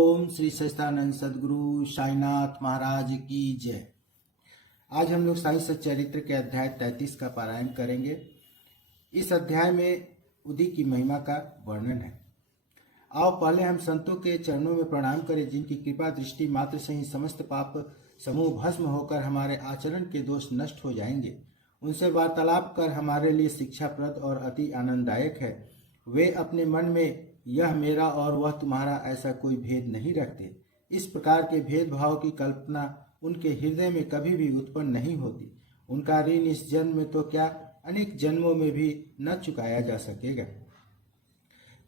ओम श्री सच्चिदानंद सद्गुरु साईनाथ महाराज की जय। आज हम लोग साई सच्चरित्र के अध्याय 33 का पारायण करेंगे। इस अध्याय में उदी की महिमा का वर्णन है। आओ पहले हम संतों के चरणों में प्रणाम करें, जिनकी कृपा दृष्टि मात्र से ही समस्त पाप समूह भस्म होकर हमारे आचरण के दोष नष्ट हो जाएंगे। उनसे वार्तालाप कर हमारे लिए शिक्षाप्रद और अति आनंददायक है। वे अपने मन में यह मेरा और वह तुम्हारा ऐसा कोई भेद नहीं रखते। इस प्रकार के भेदभाव की कल्पना उनके हृदय में कभी भी उत्पन्न नहीं होती। उनका ऋण इस जन्म में तो क्या अनेक जन्मों में भी न चुकाया जा सकेगा।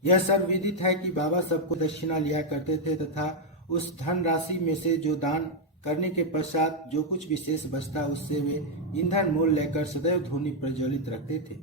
यह सब विदित है कि बाबा सबको दक्षिणा लिया करते थे तथा उस धन राशि में से जो दान करने के पश्चात जो कुछ विशेष बचता उससे वे ईंधन मोल लेकर सदैव धूनी प्रज्वलित रखते थे।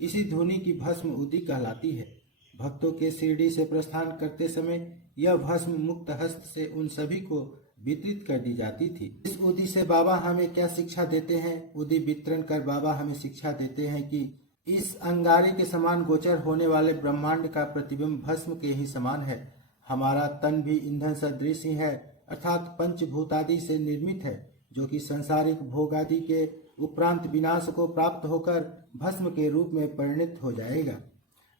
इसी धूनी की भस्म उदी कहलाती है। भक्तों के शिरडी से प्रस्थान करते समय यह भस्म मुक्त हस्त से उन सभी को वितरित कर दी जाती थी। इस उदी से बाबा हमें क्या शिक्षा देते हैं? उदी वितरण कर बाबा हमें शिक्षा देते हैं कि इस अंगारे के समान गोचर होने वाले ब्रह्मांड का प्रतिबिंब भस्म के ही समान है। हमारा तन भी ईंधन सदृश ही है, अर्थात पंचभूतादि से निर्मित है, जो कि सांसारिक भोगादि के उपरांत विनाश को प्राप्त होकर भस्म के रूप में परिणत हो जाएगा।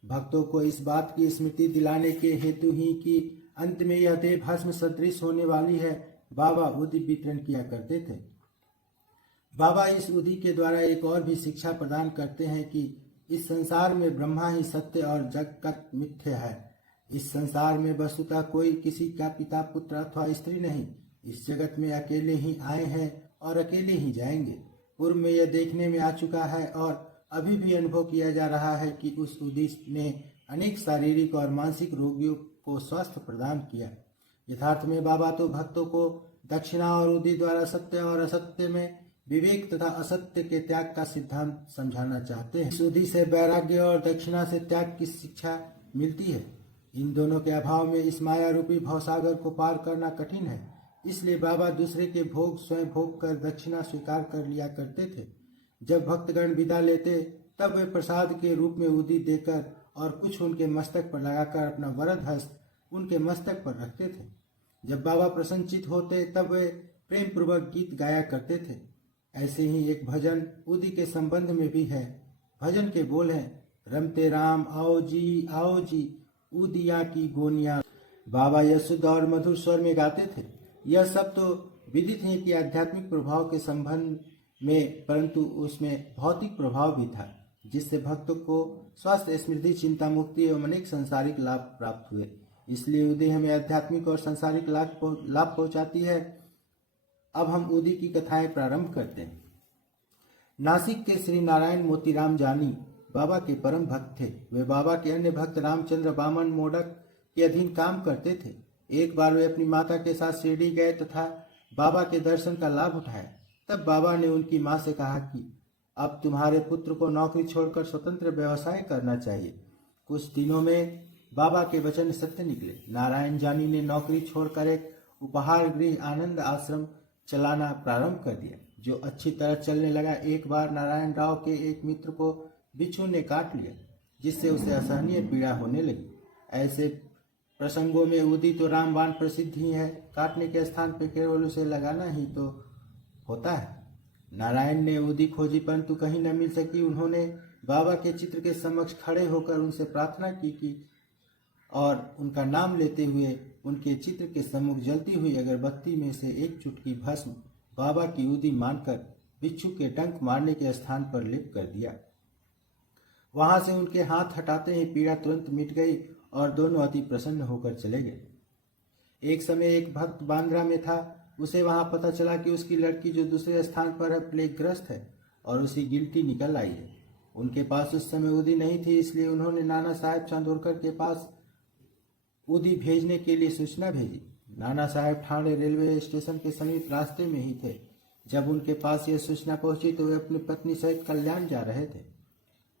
भक्तों को इस बात की स्मृति दिलाने के हेतु ही कि अंत में यह देह भस्म सदृश होने वाली है, बाबा उदी वितरण किया करते थे। बाबा इस उदी के द्वारा एक और भी शिक्षा प्रदान करते हैं कि इस संसार में ब्रह्मा ही सत्य और जगत मिथ्या है। इस संसार में वस्तुतः कोई किसी का पिता पुत्र अथवा स्त्री नहीं। इस जगत में अकेले ही आए हैं और अकेले ही जाएंगे। पूर्व में यह देखने में आ चुका है और अभी भी अनुभव किया जा रहा है कि उस उद्देश्य ने अनेक शारीरिक और मानसिक रोगियों को स्वास्थ्य प्रदान किया। यथार्थ में बाबा तो भक्तों को दक्षिणा और उदी द्वारा सत्य और असत्य में विवेक तथा असत्य के त्याग का सिद्धांत समझाना चाहते हैं। इस उदी से वैराग्य और दक्षिणा से त्याग की शिक्षा मिलती है। इन दोनों के अभाव में इस माया रूपी भवसागर को पार करना कठिन है। इसलिए बाबा दूसरे के भोग स्वयं भोग कर दक्षिणा स्वीकार कर लिया करते थे। जब भक्तगण विदा लेते तब वे प्रसाद के रूप में उदी देकर और कुछ उनके मस्तक पर लगाकर अपना वरद हस्त उनके मस्तक पर रखते थे। जब बाबा प्रसन्नचित होते तब वे प्रेम पूर्वक गीत गाया करते थे। ऐसे ही एक भजन उदी के संबंध में भी है। भजन के बोल हैं, रमते राम आओ जी उदिया की गोनिया। बाबा यह शुद्ध और मधुर स्वर में गाते थे। यह सब तो विदित है कि आध्यात्मिक प्रभाव के संबंध में, परंतु उसमें भौतिक प्रभाव भी था, जिससे भक्तों को स्वास्थ्य, स्मृति, चिंता मुक्ति एवं अनेक सांसारिक लाभ प्राप्त हुए। इसलिए उदी हमें आध्यात्मिक और सांसारिक लाभ पहुंचाती है। अब हम उदी की कथाएं प्रारंभ करते हैं। नासिक के श्री नारायण मोतीराम जानी बाबा के परम भक्त थे। वे बाबा के अन्य भक्त रामचंद्र बामन मोडक के अधीन काम करते थे। एक बार वे अपनी माता के साथ शिरडी गए तथा बाबा के दर्शन का लाभ उठाया। तब बाबा ने उनकी मां से कहा कि अब तुम्हारे पुत्र को नौकरी छोड़कर स्वतंत्र व्यवसाय करना चाहिए। कुछ दिनों में बाबा के वचन सत्य निकले। नारायण जानी ने नौकरी छोड़कर एक उपहार गृह आनंद आश्रम चलाना प्रारंभ कर दिया, जो अच्छी तरह चलने लगा। एक बार नारायण राव के एक मित्र को बिच्छू ने काट लिया, जिससे उसे असहनीय पीड़ा होने लगी। ऐसे प्रसंगों में उदी तो रामबाण प्रसिद्ध ही है। काटने के स्थान पर केवल उसे लगाना ही तो होता है। नारायण ने उदी खोजी, परंतु कहीं न मिल सकी। उन्होंने बाबा के चित्र के समक्ष खड़े होकर उनसे प्रार्थना की और उनका नाम लेते हुए उनके चित्र के सम्मुख जलती हुई अगरबत्ती में से एक चुटकी भस्म बाबा की उदी मानकर बिच्छू के डंक मारने के स्थान पर लेप कर दिया। वहां से उनके हाथ हटाते ही पीड़ा तुरंत मिट गई और दोनों अति प्रसन्न होकर चले गए। एक समय एक भक्त बांद्रा में था। उसे वहां पता चला कि उसकी लड़की जो दूसरे स्थान पर है प्लेगग्रस्त है और उसकी गिल्टी निकल आई है। उनके पास उस समय उदी नहीं थी, इसलिए उन्होंने नाना साहेब चांदोरकर के पास उदी भेजने के लिए सूचना भेजी। नाना साहेब ठाणे रेलवे स्टेशन के समीप रास्ते में ही थे। जब उनके पास यह सूचना पहुंची तो वे अपनी पत्नी सहित कल्याण जा रहे थे।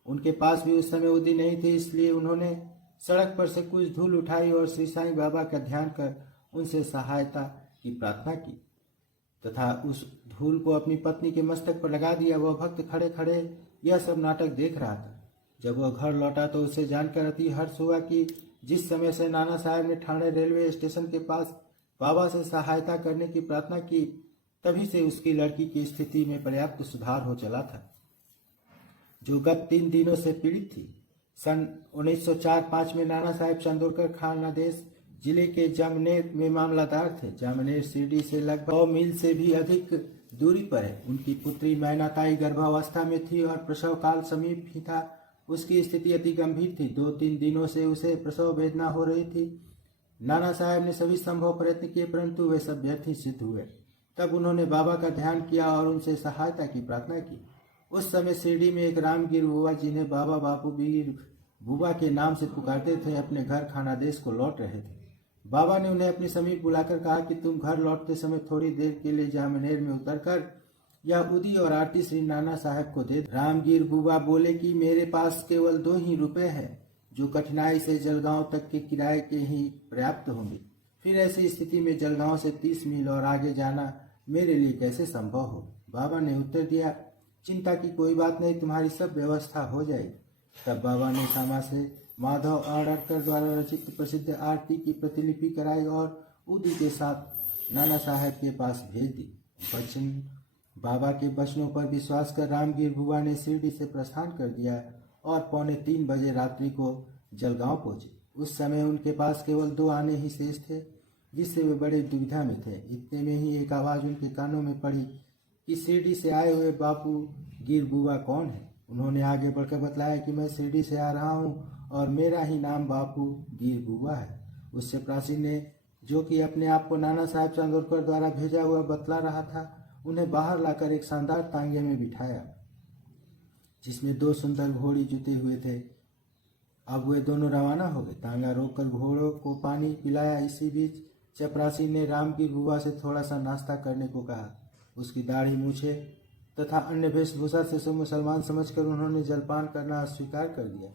उनके पास भी उस समय उदी नहीं थी, इसलिए उन्होंने सड़क पर से कुछ धूल उठाई और श्री साईं बाबा का ध्यान कर उनसे सहायता की प्रार्थना की तथा उस धूल को अपनी पत्नी के मस्तक पर लगा दिया। वह भक्त खड़े खड़े यह सब नाटक देख रहा था। जब वह घर लौटा तो उसे जानकर अति हर्ष हुआ कि जिस समय से नाना साहब ने ठाणे रेलवे स्टेशन के पास बाबा से सहायता करने की प्रार्थना की, तभी से उसकी लड़की की स्थिति में पर्याप्त सुधार हो चला था, जो गत 3 दिनों से पीड़ित थी। सन 1904-5 में नाना साहेब चांदोरकर खानादेश जिले के जामनेर में मामलादार थे। जामनेर शिरडी से लगभग 100 मील से भी अधिक दूरी पर है। उनकी पुत्री मैनाताई गर्भावस्था में थी और प्रसव काल समीप ही था। उसकी स्थिति अति गंभीर थी। 2-3 दिनों से उसे प्रसव वेदना हो रही थी। नाना साहब ने सभी संभव प्रयत्न किए, परंतु वे सब व्यर्थ ही सिद्ध हुए। तब उन्होंने बाबा का ध्यान किया और उनसे सहायता की प्रार्थना की। उस समय शिरडी में एक रामगिर बुआ, जिन्हें बाबा बापू बीर बुआ के नाम से पुकारते थे, अपने घर खानादेश को लौट रहे थे। बाबा ने उन्हें अपने समीप बुलाकर कहा कि तुम घर लौटते समय थोड़ी देर के लिए जामनेर में उतरकर यह उदी और आरती श्री नाना साहब को दे। रामगिर बुआ बोले कि मेरे पास केवल 2 ही रुपए हैं, जो कठिनाई से जलगांव तक के किराए के ही पर्याप्त होंगे। फिर ऐसी स्थिति में जलगांव से 30 मील और आगे जाना मेरे लिए कैसे संभव हो। बाबा ने उत्तर दिया, चिंता की कोई बात नहीं, तुम्हारी सब व्यवस्था हो जाएगी। तब बाबा ने सामा से माधव आड़कर द्वारा रचित प्रसिद्ध आरती की प्रतिलिपि कराई और उदी के साथ नाना साहब के पास भेज दी। बाबा के वचनों पर विश्वास कर रामगिर बुआ ने शिरडी से प्रस्थान कर दिया और 2:45 बजे रात्रि को जलगांव पहुंचे। उस समय उनके पास केवल 2 आने ही शेष थे, जिससे वे बड़े दुविधा में थे। इतने में ही एक आवाज उनके कानों में पड़ी कि शिरडी से आए हुए बापू गिर बुआ कौन है। उन्होंने आगे बढ़कर बतलाया कि मैं शिरडी से आ रहा हूँ और मेरा ही नाम बापू गिर बुआ है। उस चपरासी ने, जो कि अपने आप को नाना साहब चांदोरकर द्वारा भेजा हुआ बतला रहा था, उन्हें बाहर लाकर एक शानदार तांगे में बिठाया, जिसमें 2 सुंदर घोड़ी जुते हुए थे। अब वे दोनों रवाना हो गए। तांगा रोककर घोड़ों को पानी पिलाया। इसी बीच चपरासी ने रामगिर बुआ से थोड़ा सा नाश्ता करने को कहा। उसकी दाढ़ी मूछे तथा अन्य वेशभूषा से मुसलमान समझकर उन्होंने जलपान करना अस्वीकार कर दिया।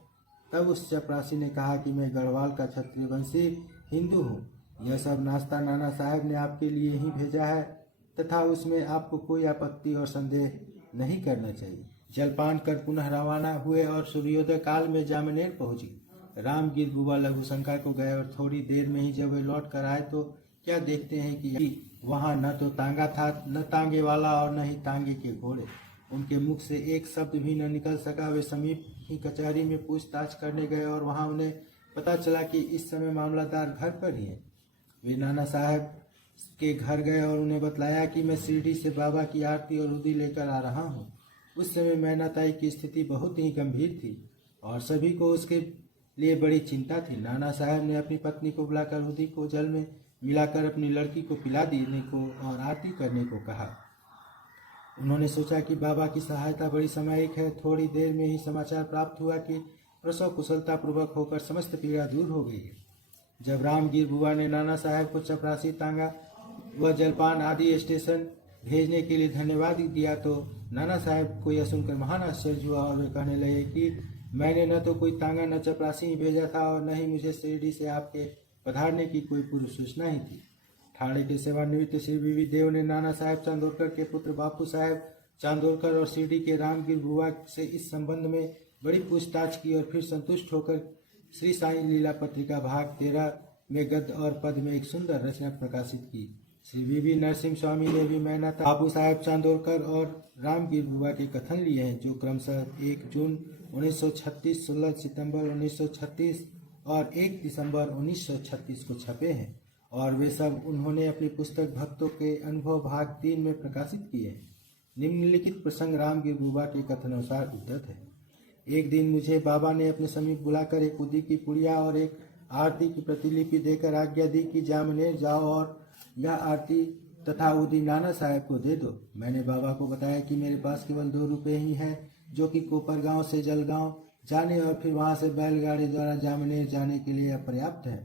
तब उस चपरासी ने कहा कि मैं गढ़वाल का क्षत्रिय वंशी हिंदू हूँ। यह सब नाश्ता नाना साहब ने आपके लिए ही भेजा है तथा उसमें आपको कोई आपत्ति और संदेह नहीं करना चाहिए। जलपान कर पुनः रवाना हुए और सूर्योदय काल में जामनेर पहुंच गए। रामगिर बुआ लघु शंका को गए और थोड़ी देर में ही जब वे लौट कर आए तो क्या देखते हैं कि वहां न तो तांगा था, न तांगे वाला और न ही तांगे के घोड़े। उनके मुख से एक शब्द भी न निकल सका। वे समीप ही कचहरी में पूछताछ करने गए और वहां उन्हें पता चला कि इस समय मामलादार घर पर ही है। वे नाना साहब के घर गए और उन्हें बतलाया कि मैं शिरडी से बाबा की आरती और उदी लेकर आ रहा हूँ। उस समय मैनाताई की स्थिति बहुत ही गंभीर थी और सभी को उसके लिए बड़ी चिंता थी। नाना साहब ने अपनी पत्नी को बुलाकर उदी को जल में मिलाकर अपनी लड़की को पिला देने को और आरती करने को कहा। उन्होंने सोचा कि बाबा की सहायता बड़ी सामयिक है। थोड़ी देर में ही समाचार प्राप्त हुआ कि प्रसव कुशलता पूर्वक होकर समस्त पीड़ा दूर हो गई है। जब रामगिर बुआ ने नाना साहब को चपरासी, तांगा व जलपान आदि स्टेशन भेजने के लिए धन्यवाद दिया तो नाना साहब को यह सुनकर महान आश्चर्य हुआ और वे कहने लगे कि मैंने न तो कोई तांगा न चपरासी ही भेजा था और न ही मुझे शिरडी से आपके पधारने की कोई पूर्व सूचना ही थी। ठाणे के सेवानिवृत्त श्री बीवी देव ने नाना साहब चांदोरकर के पुत्र बापू साहब चांदोरकर और शिरडी के रामगिर बुआ से इस संबंध में बड़ी पूछताछ की और फिर संतुष्ट होकर श्री साई लीला पत्रिका भाग 13 में गद्य और पद में एक सुंदर रचना प्रकाशित की। श्री बीवी नरसिंह स्वामी ने भी मैनाता बाबू साहब चांदोरकर और रामगिर बुआ के कथन लिए हैं, जो क्रमशः 1 जून 1936, 16 सितंबर 1936 और 1 दिसंबर 1936 को छपे हैं और वे सब उन्होंने अपनी पुस्तक भक्तों के अनुभव भाग 3 में प्रकाशित किए हैं। निम्नलिखित प्रसंग रामगिर बुआ के कथनानुसार उद्धत है। एक दिन मुझे बाबा ने अपने समीप बुलाकर एक उदी की पुड़िया और एक आरती की प्रतिलिपि देकर आज्ञा दी कि जामनेर जाओ और यह आरती तथा उदी नाना साहब को दे दो। मैंने बाबा को बताया कि मेरे पास केवल 2 रुपए ही हैं, जो कि कोपरगांव से जलगांव जाने और फिर वहां से बैलगाड़ी द्वारा जामनेर जाने के लिए पर्याप्त है।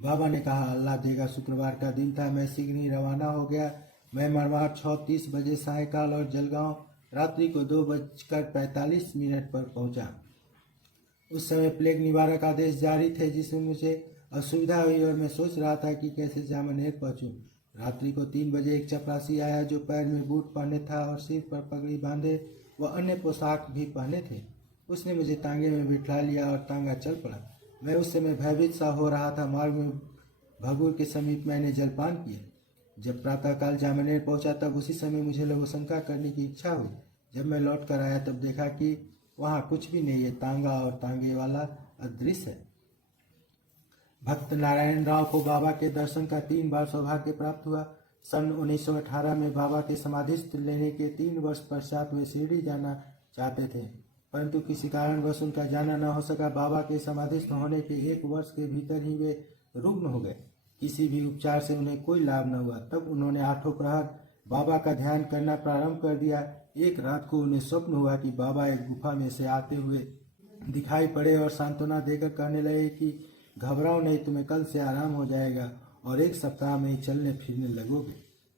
बाबा ने कहा, अल्लाह देगा। शुक्रवार का दिन था। मैं शीघ्र ही रवाना हो गया। मैं मरवार 6:30 बजे सायकाल और जलगांव रात्रि को 2:45 पर पहुंचा। उस समय प्लेग निवारक आदेश जारी थे, जिसमें मुझे असुविधा हुई और मैं सोच रहा था कि कैसे जामनेर पहुंचूं। रात्रि को 3 बजे एक चपरासी आया, जो पैर में बूट पहने था और सिर पर पगड़ी बांधे व अन्य पोशाक भी पहने थे। उसने मुझे तांगे में बिठा लिया और तांगा चल पड़ा। मैं उस समय भयभीत सा हो रहा था। मार्ग में भगुर के समीप मैंने जलपान किया। जब प्रातःकाल जामनेर पहुंचा तब उसी समय मुझे लघुशंका करने की इच्छा हुई। जब मैं लौट कर आया तब देखा कि वहां कुछ भी नहीं है, तांगा और तांगे वाला अदृश्य है। भक्त नारायण राव को बाबा के दर्शन का 3 बार सौभाग्य प्राप्त हुआ। सन 1918 में बाबा के समाधिस्थ लेने के 3 वर्ष पश्चात वे शिरडी जाना चाहते थे, परंतु किसी कारणवश उनका जाना न हो सका। बाबा के समाधिस्थ होने के 1 वर्ष के भीतर ही वे रुग्ण हो गए। किसी भी उपचार से उन्हें कोई लाभ न हुआ। तब उन्होंने 8 प्रहर बाबा का ध्यान करना प्रारंभ कर दिया। एक रात को उन्हें स्वप्न हुआ कि बाबा एक गुफा में से आते हुए दिखाई पड़े और सांत्वना देकर कहने लगे कि घबराओ नहीं, तुम्हें कल से आराम हो जाएगा और 1 सप्ताह में ही चलने फिरने लगोगे।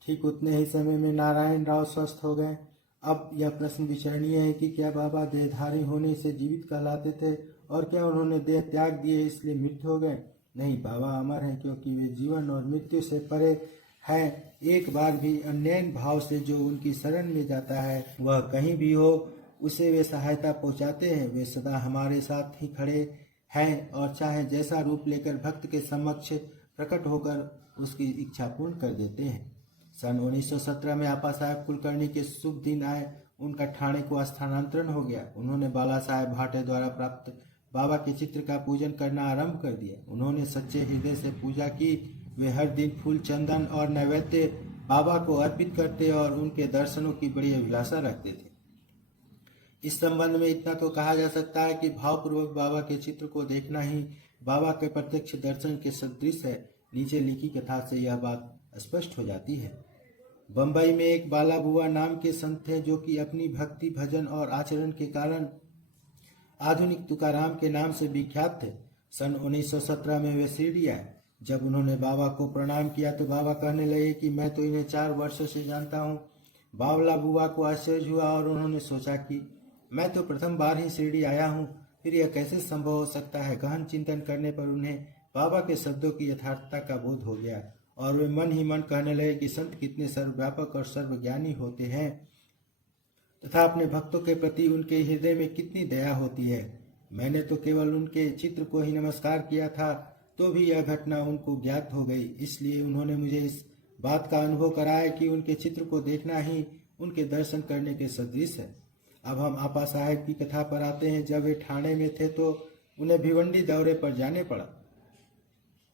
ठीक उतने ही समय में नारायण राव स्वस्थ हो गए। अब यह प्रश्न विचारणीय है कि क्या बाबा देहधारी होने से जीवित कहलाते थे और क्या उन्होंने देह त्याग दिए इसलिए मृत हो गए? नहीं, बाबा अमर हैं क्योंकि वे जीवन और मृत्यु से परे हैं। एक बार भी अन्याय भाव से जो उनकी शरण में जाता है, वह कहीं भी हो, उसे वे सहायता पहुंचाते हैं। वे सदा हमारे साथ ही खड़े हैं और चाहे जैसा रूप लेकर भक्त के समक्ष प्रकट होकर उसकी इच्छा पूर्ण कर देते हैं। सन 1917 में आपा साहेब कुलकर्णी के शुभ दिन आए। उनका ठाणे को स्थानांतरण हो गया। उन्होंने बाला साहेब भाटे द्वारा प्राप्त बाबा के चित्र का पूजन करना आरंभ कर दिया। उन्होंने सच्चे हृदय से पूजा की। वे हर दिन फूल, चंदन और नैवेद्य बाबा को अर्पित करते और उनके दर्शनों की बड़ी अभिलाषा रखते थे। इस संबंध में इतना तो कहा जा सकता है कि भावपूर्वक बाबा के चित्र को देखना ही बाबा के प्रत्यक्ष दर्शन के सदृश है। नीचे लिखी कथा से यह बात स्पष्ट हो जाती है। बंबई में एक बाला बुआ नाम के संत थे जो कि अपनी भक्ति, भजन और आचरण के कारण आधुनिक तुकाराम के नाम से विख्यात थे। सन 1917 में वे शिरडी आए। जब उन्होंने बाबा को प्रणाम किया तो बाबा कहने लगे कि मैं तो इन्हें 4 वर्षों से जानता हूँ। बावला बुआ को आश्चर्य हुआ और उन्होंने सोचा कि मैं तो प्रथम बार ही शिरडी आया हूँ, फिर यह कैसे संभव हो सकता है। गहन चिंतन करने पर उन्हें बाबा के शब्दों की यथार्थता का बोध हो गया और वे मन ही मन कहने लगे कि संत कितने सर्वव्यापक और सर्वज्ञानी होते हैं तथा अपने भक्तों के प्रति उनके हृदय में कितनी दया होती है। मैंने तो केवल उनके चित्र को ही नमस्कार किया था तो भी यह घटना उनको ज्ञात हो गई। इसलिए उन्होंने मुझे इस बात का अनुभव कराया कि उनके चित्र को देखना ही उनके दर्शन करने के सदृश है। अब हम आपा साहेब की कथा पर आते हैं। जब वे ठाणे में थे तो उन्हें भिवंडी दौरे पर जाने पड़ा,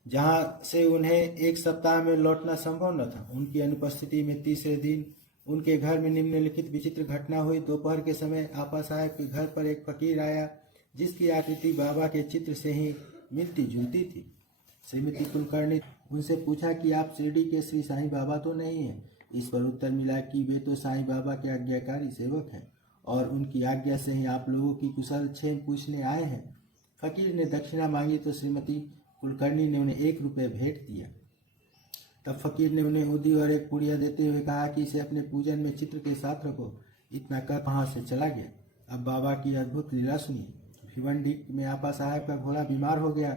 जहां से उन्हें 1 सप्ताह में लौटना संभव न था। उनकी अनुपस्थिति में तीसरे दिन उनके घर में निम्नलिखित विचित्र घटना हुई। दोपहर के समय आपा साहेब के घर पर एक फकीर आया जिसकी आकृति बाबा के चित्र से ही मिलती जुलती थी। श्रीमती कुलकर्णी उनसे पूछा कि आप शिरडी के श्री साईं बाबा तो नहीं हैं? इस पर उत्तर मिला कि वे तो साईं बाबा के आज्ञाकारी सेवक हैं और उनकी आज्ञा से ही आप लोगों की कुशल क्षेम पूछने आए हैं। फकीर ने दक्षिणा मांगी तो श्रीमती कुलकर्णी ने उन्हें 1 रुपये भेंट दिया। तब फकीर ने उन्हें उदी और एक पुड़िया देते हुए कहा कि इसे अपने पूजन में चित्र के साथ रखो। इतना कर वहां से चला गया। अब बाबा की अद्भुत लीला सुनिए। भिवंडी में आपा साहेब का घोड़ा बीमार हो गया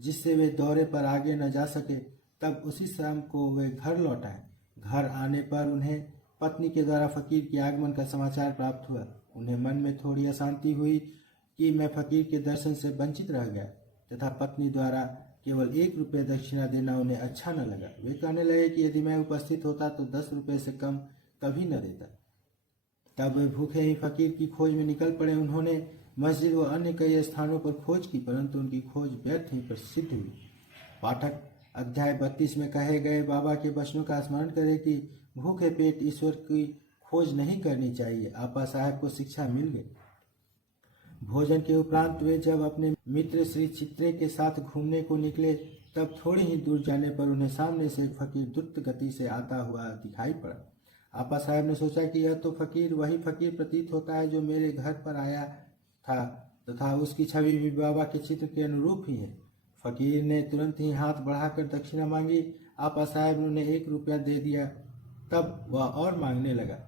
जिससे वे दौरे पर आगे न जा सके। तब उसी शाम को वे घर लौट आए। घर आने पर उन्हें पत्नी के द्वारा फकीर के आगमन का समाचार प्राप्त हुआ। उन्हें मन में थोड़ी अशांति हुई कि मैं फकीर के दर्शन से वंचित रह गया तथा पत्नी द्वारा केवल 1 रुपये दक्षिणा देना उन्हें अच्छा न लगा। वे कहने लगे कि यदि मैं उपस्थित होता तो 10 रुपये से कम कभी न देता। तब वे भूखे ही फकीर की खोज में निकल पड़े। उन्होंने मस्जिद व अन्य कई स्थानों पर खोज की परंतु उनकी खोज व्यर्थ ही प्रसिद्ध हुई। पाठक अध्याय 32 में कहे गए बाबा के वचनों का स्मरण करें कि भूखे पेट ईश्वर की खोज नहीं करनी चाहिए। आपा साहब को शिक्षा मिल गई। भोजन के उपरांत वे जब अपने मित्र श्री चित्रे के साथ घूमने को निकले तब थोड़ी ही दूर जाने पर उन्हें सामने से एक फकीर द्रुत गति से आता हुआ दिखाई पड़ा। आपा साहब ने सोचा कि यह तो फकीर वही फकीर प्रतीत होता है जो मेरे घर पर आया था तथा उसकी छवि भी बाबा के चित्र के अनुरूप ही है। फकीर ने तुरंत ही हाथ बढ़ाकर दक्षिणा मांगी। आपा साहब ने उन्हें 1 रुपया दे दिया। तब वह और मांगने लगा।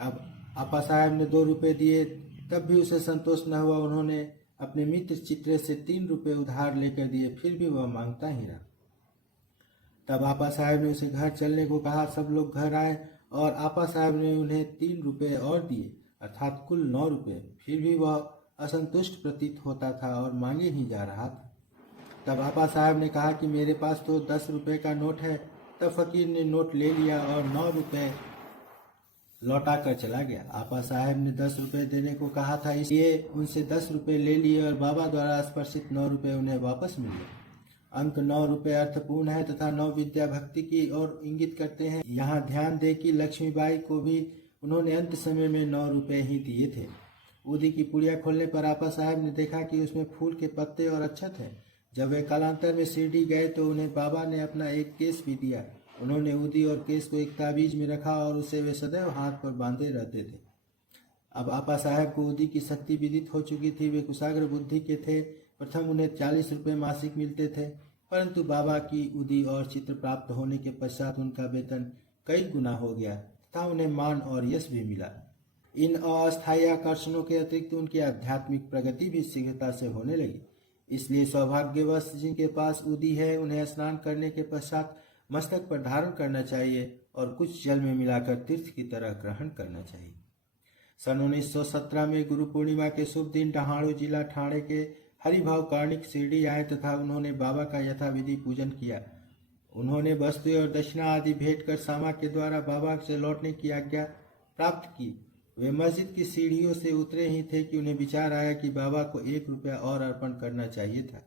अब आपा साहब ने 2 रुपये दिए तब भी उसे संतोष न हुआ। उन्होंने अपने मित्र चित्रे से 3 रुपये उधार लेकर दिए, फिर भी वह मांगता ही रहा। तब आपा साहब ने उसे घर चलने को कहा। सब लोग घर आए और आपा साहब ने उन्हें 3 रुपये और दिए, अर्थात कुल 9 रुपये। फिर भी वह असंतुष्ट प्रतीत होता था और मांगे ही जा रहा था। तब आपा साहब ने कहा कि मेरे पास तो 10 रुपए का नोट है। तब फकीर ने नोट ले लिया और 9 रुपए लौटा कर चला गया। आपा साहब ने 10 रुपए देने को कहा था, इसलिए उनसे 10 रुपए ले लिए और बाबा द्वारा स्पर्शित 9 रुपए उन्हें वापस मिल गए। अंक 9 रुपए अर्थपूर्ण है तथा 9 विद्या भक्ति की ओर इंगित करते हैं। यहाँ ध्यान दे कि लक्ष्मीबाई को भी उन्होंने अंत समय में 9 रुपए ही दिए थे। उदी की पुड़िया खोलने पर आपा साहब ने देखा कि उसमें फूल के पत्ते और अक्षत हैं। जब वे कालांतर में शिरडी गए तो उन्हें बाबा ने अपना एक केस भी दिया। उन्होंने उदी और केस को एक ताबीज में रखा और उसे वे सदैव हाथ पर बांधे रहते थे। अब आपा साहब को उदी की शक्ति विदित हो चुकी थी। वे कुशाग्र बुद्धि के थे। प्रथम उन्हें 40 रुपये मासिक मिलते थे, परंतु बाबा की उदी और चित्र प्राप्त होने के पश्चात उनका वेतन कई गुना हो गया तथा उन्हें मान और यश भी मिला। इन अस्थायी आकर्षणों के अतिरिक्त उनकी आध्यात्मिक प्रगति भी शीघ्रता से होने लगी। इसलिए सौभाग्यवश जिनके पास उदी है उन्हें स्नान करने के पश्चात मस्तक पर धारण करना चाहिए और कुछ जल में मिलाकर तीर्थ की तरह ग्रहण करना चाहिए। सन 1917 में गुरु पूर्णिमा के शुभ दिन डहाणू जिला ठाणे के हरिभाव कार्णिक शिरडी आए तथा उन्होंने बाबा का यथाविधि पूजन किया। उन्होंने वस्तु और दक्षिणा आदि भेंट कर सामा के द्वारा बाबा से लौटने की आज्ञा प्राप्त की। वे मस्जिद की सीढ़ियों से उतरे ही थे कि उन्हें विचार आया कि बाबा को 1 रुपया और अर्पण करना चाहिए था।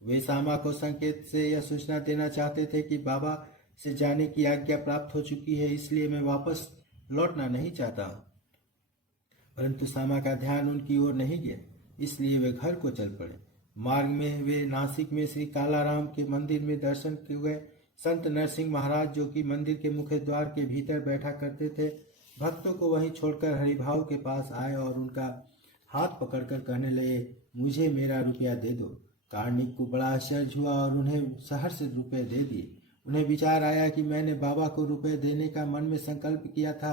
वे सामा को संकेत से यह सूचना देना चाहते थे कि बाबा से जाने की आज्ञा प्राप्त हो चुकी है, इसलिए मैं वापस लौटना नहीं चाहता हूँ। परंतु सामा का ध्यान उनकी ओर नहीं गया, इसलिए वे घर को चल पड़े। मार्ग में वे नासिक में श्री कालाराम के मंदिर में दर्शन किए गए। संत नरसिंह महाराज, जो कि मंदिर के मुख्य द्वार के भीतर बैठा करते थे, भक्तों को वहीं छोड़कर हरिभाव के पास आए और उनका हाथ पकड़कर कहने लगे, मुझे मेरा रुपया दे दो। कार्णिक को बड़ा आश्चर्य हुआ और उन्हें शहर से रुपए दे दिए। उन्हें विचार आया कि मैंने बाबा को रुपए देने का मन में संकल्प किया था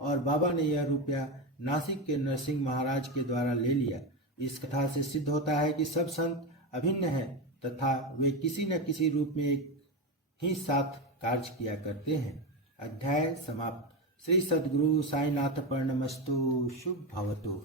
और बाबा ने यह रुपया नासिक के नरसिंह महाराज के द्वारा ले लिया। इस कथा से सिद्ध होता है कि सब संत अभिन्न हैं तथा वे किसी न किसी रूप में एक ही साथ कार्य किया करते हैं। अध्याय समाप्त। श्री सद्गुरु साईनाथ प्रणमस्तु। शुभ भवतु।